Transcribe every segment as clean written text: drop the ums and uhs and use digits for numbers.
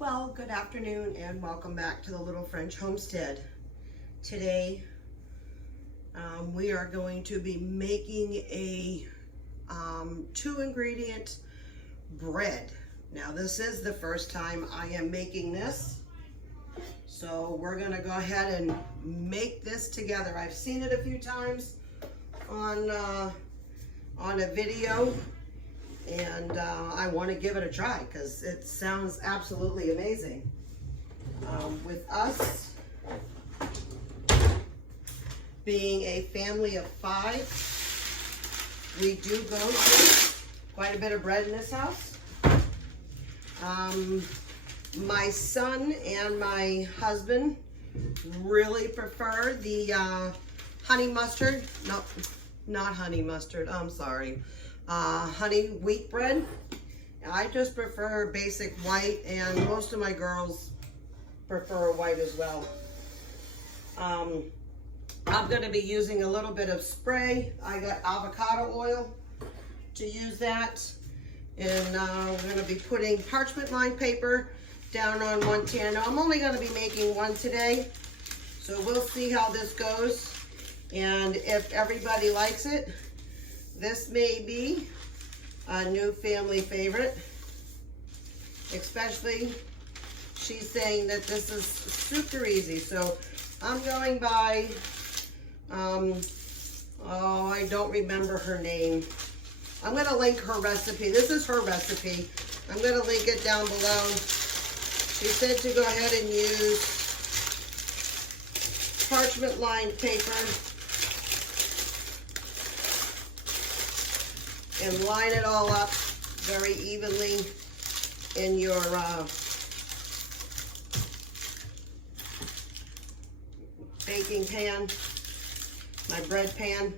Well, good afternoon and welcome back to the Little French Homestead. Today we are going to be making a 2-ingredient bread. Now this is the first time I am making this, so we're going to go ahead and make this together. I've seen it a few times on a video, and I want to give it a try because it sounds absolutely amazing. With us being a family of 5, we do go through quite a bit of bread in this house. My son and my husband really prefer the honey mustard, no, not honey mustard, I'm sorry, honey wheat bread. I just prefer basic white, and most of my girls prefer white as well. I'm going to be using a little bit of spray. I got avocado oil to use that, and we're going to be putting parchment lined paper down on one tin. Now, I'm only going to be making one today, so we'll see how this goes, and if everybody likes it, this may be a new family favorite. Especially, she's saying that this is super easy. So I'm going by, oh, I don't remember her name. I'm going to link her recipe. This is her recipe. I'm going to link it down below. She said to go ahead and use parchment lined paper and line it all up very evenly in your baking pan, my bread pan.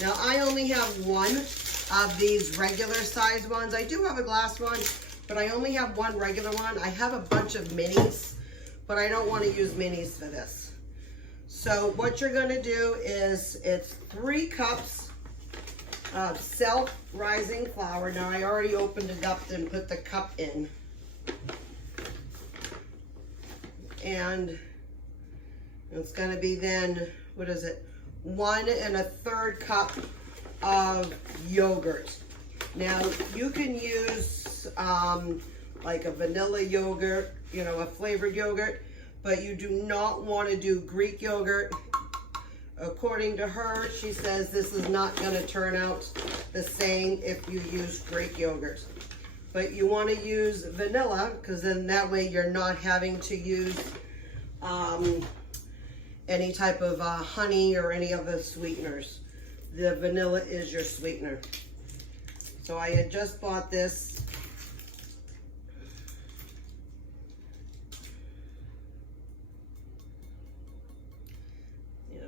Now I only have one of these regular size ones. I do have a glass one, but I only have one regular one. I have a bunch of minis, but I don't want to use minis for this. So what you're going to do is, it's 3 cups of self-rising flour. Now I already opened it up and put the cup in. And it's going to be then, what is it? 1 1/3 cup of yogurt. Now you can use like a vanilla yogurt, you know, a flavored yogurt, but you do not want to do Greek yogurt. According to her, she says this is not going to turn out the same if you use Greek yogurt. But you want to use vanilla, because then that way you're not having to use any type of honey or any other sweeteners. The vanilla is your sweetener. So I had just bought this.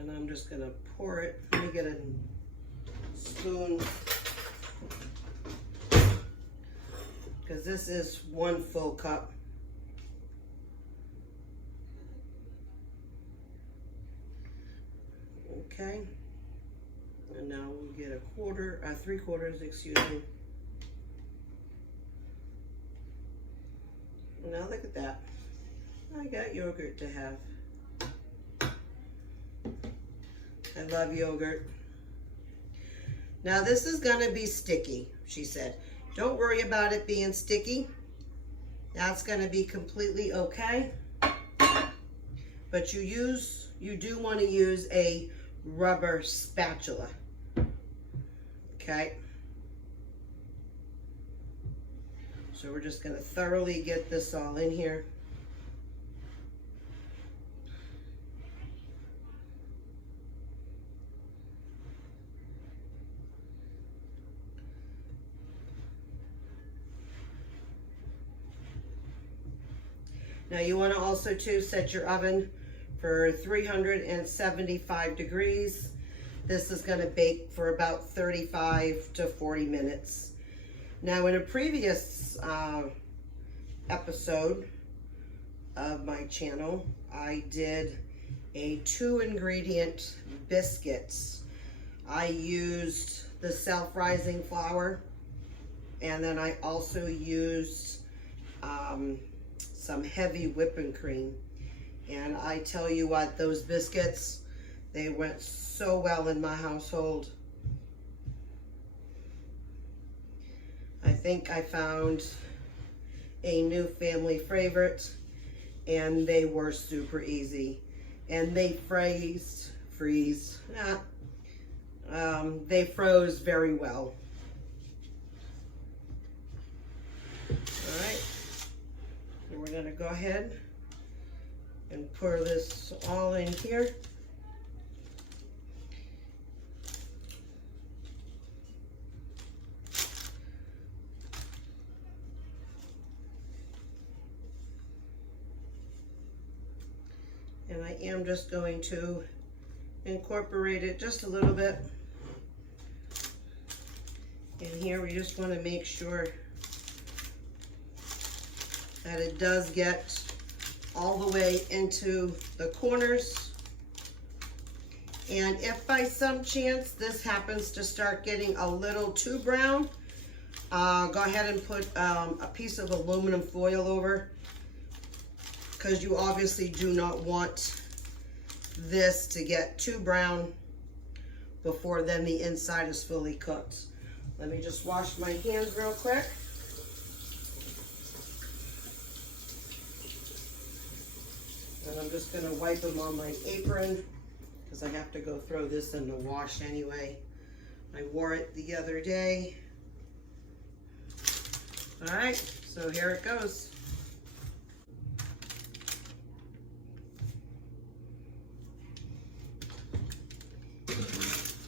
And I'm just going to pour it. Let me get a spoon, because this is 1 full cup. Okay. And now we'll get 3/4, excuse me. Now look at that. I got yogurt to have. I love yogurt. Now this is gonna be sticky, she said. Don't worry about it being sticky. That's gonna be completely okay. But you do want to use a rubber spatula. Okay. So we're just gonna thoroughly get this all in here. Now you want to also too set your oven for 375 degrees. This is going to bake for about 35 to 40 minutes. Now in a previous episode of my channel, I did a 2-ingredient biscuits. I used the self-rising flour, and then I also used some heavy whipping cream. And I tell you what, those biscuits, they went so well in my household. I think I found a new family favorite, and they were super easy. And they they froze very well. All right, so we're gonna go ahead and pour this all in here. And I am just going to incorporate it just a little bit. And here we just want to make sure that it does get all the way into the corners. And if by some chance this happens to start getting a little too brown, go ahead and put a piece of aluminum foil over, because you obviously do not want this to get too brown before then the inside is fully cooked. Let me just wash my hands real quick. And I'm just gonna wipe them on my apron because I have to go throw this in the wash anyway. I wore it the other day. All right, so here it goes.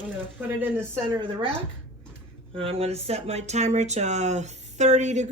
I'm gonna put it in the center of the rack. I'm gonna set my timer to 30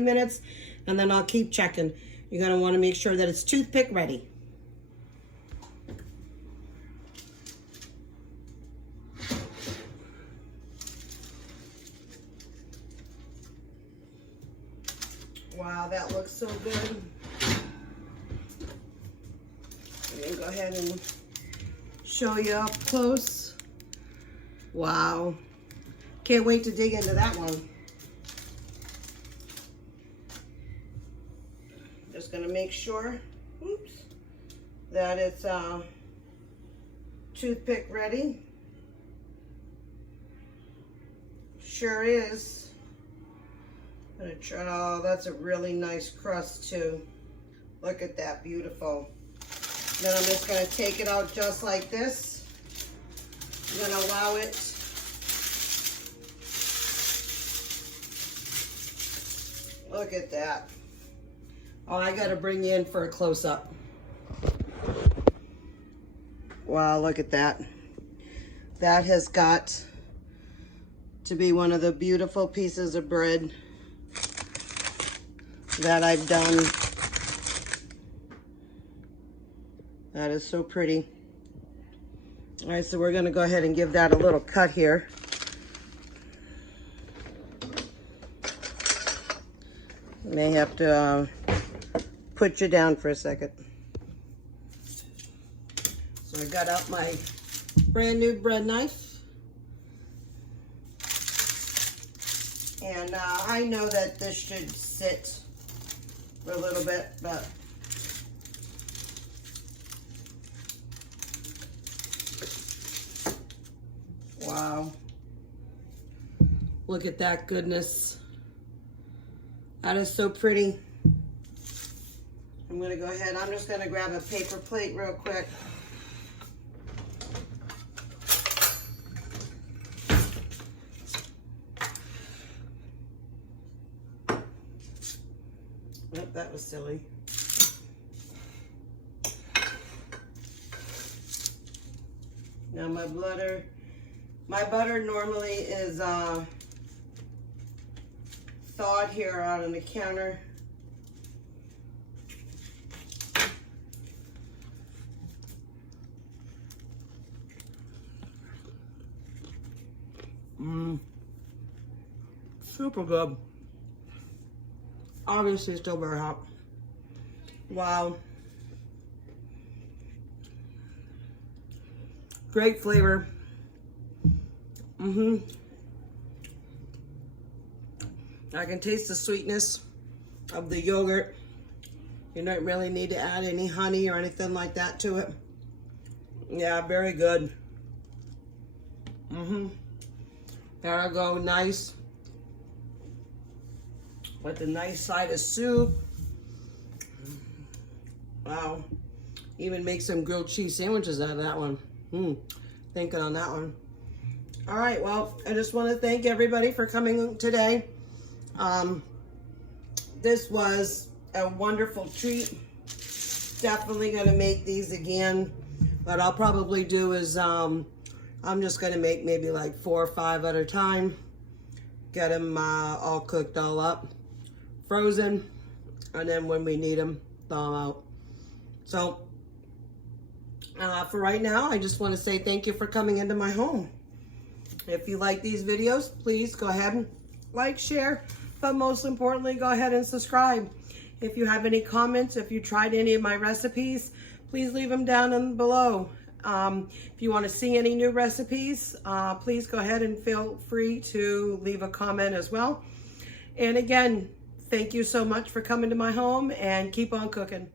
minutes, and then I'll keep checking. You're gonna wanna make sure that it's toothpick ready. Wow, that looks so good. I'm gonna go ahead and show you up close. Wow. Can't wait to dig into that one. Just gonna make sure, that it's toothpick ready. Sure is. Gonna try, oh, that's a really nice crust too. Look at that, beautiful. Then I'm just gonna take it out just like this. I'm gonna allow it look at that. Oh, I gotta bring you in for a close-up. Wow, look at that. That has got to be one of the beautiful pieces of bread that I've done. That is so pretty. All right, so we're gonna go ahead and give that a little cut here. May have to put you down for a second. So I got out my brand new bread knife. And I know that this should sit for a little bit, but wow. Look at that goodness. That is so pretty. I'm gonna go ahead, I'm just gonna grab a paper plate real quick. Oh, that was silly. Now my butter normally is thawed here out on the counter. Super good. Obviously still very hot. Wow. Great flavor. I can taste the sweetness of the yogurt. You don't really need to add any honey or anything like that to it. Yeah, very good. There I go, nice. With a nice side of soup. Wow. Even make some grilled cheese sandwiches out of that one. Thinking on that one. All right, well, I just want to thank everybody for coming today. This was a wonderful treat. Definitely going to make these again. What I'll probably do is I'm just going to make maybe like 4 or 5 at a time. Get them all cooked all up. Frozen. And then when we need them, thaw them out. So for right now, I just want to say thank you for coming into my home. If you like these videos, please go ahead and like, share, but most importantly, go ahead and subscribe. If you have any comments, if you tried any of my recipes, please leave them down below. If you want to see any new recipes, please go ahead and feel free to leave a comment as well. And again, thank you so much for coming to my home, and keep on cooking.